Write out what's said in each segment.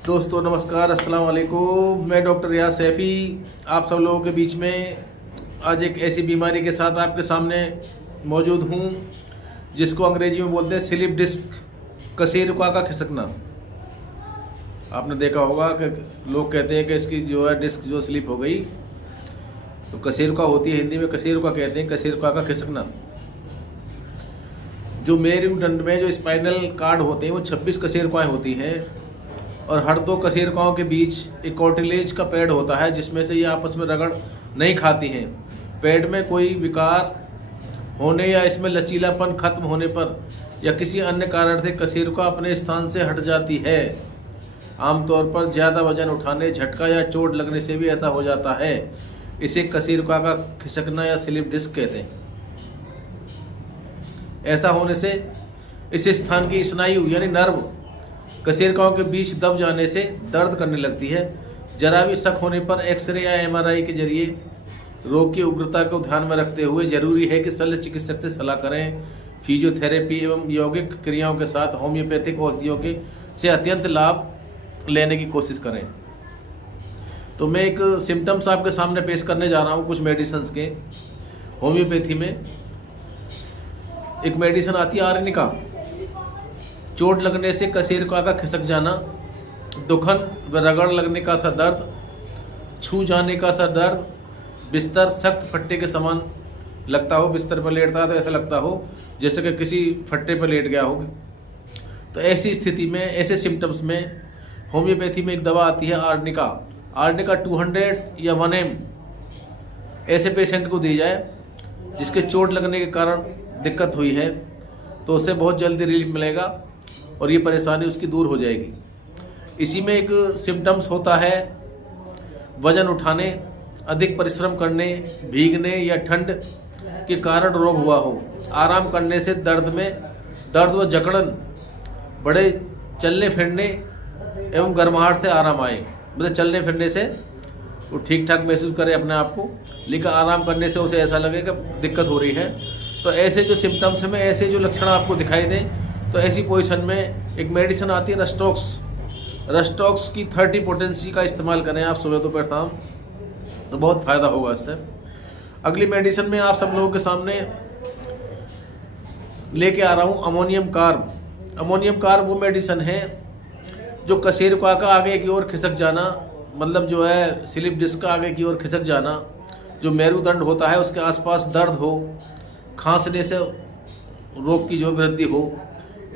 दोस्तों नमस्कार, अस्सलाम वालेकुम। मैं डॉक्टर रियाज सैफ़ी आप सब लोगों के बीच में आज एक ऐसी बीमारी के साथ आपके सामने मौजूद हूँ जिसको अंग्रेजी में बोलते हैं स्लिप डिस्क, कशेरुका का खिसकना। आपने देखा होगा कि लोग कहते हैं कि इसकी जो है डिस्क जो स्लिप हो गई, तो कशेरुका होती है, हिंदी में कशेरुका कहते हैं, कशेरुका का खिसकना। जो मेरुदंड में जो स्पाइनल कार्ड होते हैं वो 26 कशेरुकाएँ होती हैं और हर दो कशेरुकाओं के बीच एक कार्टिलेज का पैड होता है जिसमें से ये आपस में रगड़ नहीं खाती हैं। पैड में कोई विकार होने या इसमें लचीलापन खत्म होने पर या किसी अन्य कारण से कशेरुका अपने स्थान से हट जाती है। आमतौर पर ज़्यादा वजन उठाने, झटका या चोट लगने से भी ऐसा हो जाता है। इसे कशेरुका का खिसकना या स्लिप डिस्क कहते हैं। ऐसा होने से इस स्थान की स्नायु यानी नर्व कशेरुकाओं के बीच दब जाने से दर्द करने लगती है। जरा भी शक होने पर एक्सरे या एमआरआई के जरिए रोग की उग्रता को ध्यान में रखते हुए जरूरी है कि शल्य चिकित्सक से सलाह करें। फिजियोथेरेपी एवं यौगिक क्रियाओं के साथ होम्योपैथिक औषधियों के से अत्यंत लाभ लेने की कोशिश करें। तो मैं एक सिम्टम्स आपके सामने पेश करने जा रहा हूँ कुछ मेडिसिन्स के। होम्योपैथी में एक मेडिसिन आती है आर्निका। चोट लगने से कशेरुका का खिसक जाना, दुखन व रगड़ लगने का सा दर्द, छू जाने का सा दर्द, बिस्तर सख्त फट्टे के समान लगता हो, बिस्तर पर लेटता है तो ऐसा लगता हो जैसे कि किसी फट्टे पर लेट गया हो। तो ऐसी स्थिति में, ऐसे सिम्टम्स में होम्योपैथी में एक दवा आती है आर्निका। आर्निका 200 या 1 mg ऐसे पेशेंट को दी जाए जिसके चोट लगने के कारण दिक्कत हुई है, तो उससे बहुत जल्दी रिलीफ मिलेगा और ये परेशानी उसकी दूर हो जाएगी। इसी में एक सिम्टम्स होता है वजन उठाने, अधिक परिश्रम करने, भीगने या ठंड के कारण रोग हुआ हो, आराम करने से दर्द व जकड़न बड़े, चलने फिरने एवं गर्माहट से आराम आए। मतलब चलने फिरने से वो ठीक ठाक महसूस करे अपने आप को, लेकिन आराम करने से उसे ऐसा लगे कि दिक्कत हो रही है। तो ऐसे जो सिम्टम्स में, ऐसे जो लक्षण आपको दिखाई दें, तो ऐसी पोजीशन में एक मेडिसिन आती है रस्टॉक्स। रस्टॉक्स की 30 पोटेंसी का इस्तेमाल करें आप सुबह दोपहर शाम, तो बहुत फ़ायदा होगा इससे। अगली मेडिसिन में आप सब लोगों के सामने लेके आ रहा हूँ अमोनियम कार्ब। अमोनियम कार्ब वो मेडिसिन है जो कशेरुका का आगे की ओर खिसक जाना, मतलब जो है स्लिप डिस्क का आगे की ओर खिसक जाना, जो मेरुदंड होता है उसके आसपास दर्द हो, खांसने से रोग की जो वृद्धि हो,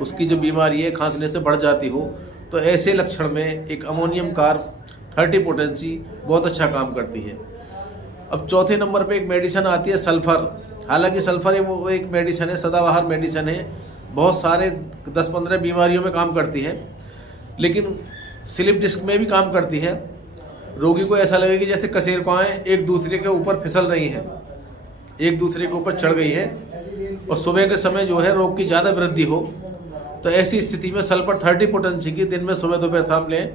उसकी जो बीमारी है खांसने से बढ़ जाती हो, तो ऐसे लक्षण में एक अमोनियम कार्ब 30 पोटेंसी बहुत अच्छा काम करती है। अब चौथे नंबर पे एक मेडिसिन आती है सल्फर। हालांकि सल्फर वो एक मेडिसिन है, सदाबहार मेडिसिन है, बहुत सारे 10-15 बीमारियों में काम करती है, लेकिन स्लिप डिस्क में भी काम करती है। रोगी को ऐसा लगे कि जैसे कशेरुकाएं एक दूसरे के ऊपर फिसल रही हैं, एक दूसरे के ऊपर चढ़ गई है, और सुबह के समय जो है रोग की ज़्यादा वृद्धि हो, तो ऐसी स्थिति में सल्फर 30 पोटेंसी की दिन में सुबह दोपहर शाम लें,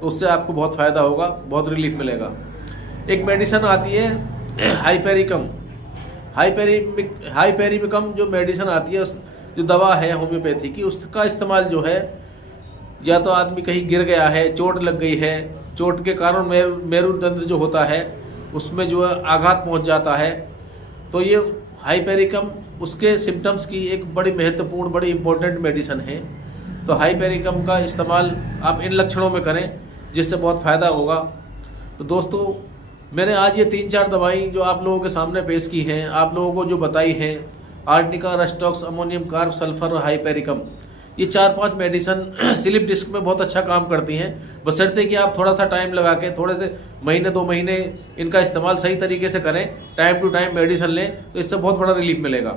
तो उससे आपको बहुत फ़ायदा होगा, बहुत रिलीफ मिलेगा। एक मेडिसिन आती है हाइपेरिकम। हाइपेरिकम जो मेडिसिन आती है, जो दवा है होम्योपैथी की, उसका इस्तेमाल जो है, या तो आदमी कहीं गिर गया है, चोट लग गई है, चोट के कारण मेरुदंड जो होता है उसमें जो है आघात पहुंच जाता है, तो ये हाइपेरिकम उसके सिम्टम्स की एक बड़ी महत्वपूर्ण, बड़ी इंपॉर्टेंट मेडिसिन है। तो हाइपेरिकम का इस्तेमाल आप इन लक्षणों में करें जिससे बहुत फ़ायदा होगा। तो दोस्तों, मैंने आज ये 3-4 दवाई जो आप लोगों के सामने पेश की हैं, आप लोगों को जो बताई हैं, arnica, rhus tox, ammonium carb, sulphur और हाइपेरिकम, ये 4-5 मेडिसिन स्लिप डिस्क में बहुत अच्छा काम करती हैं, बशर्ते कि आप थोड़ा सा टाइम लगा के, थोड़े से महीने 2 महीने इनका इस्तेमाल सही तरीके से करें, टाइम टू टाइम मेडिसिन लें, तो इससे बहुत बड़ा रिलीफ मिलेगा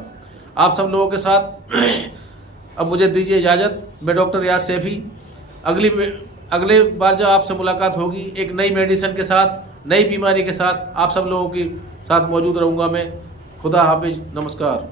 आप सब लोगों के साथ। अब मुझे दीजिए इजाज़त। मैं डॉक्टर रियाज सैफ़ी अगले बार जब आपसे मुलाकात होगी एक नई मेडिसिन के साथ, नई बीमारी के साथ आप सब लोगों के साथ मौजूद रहूँगा मैं। खुदा हाफिज, नमस्कार।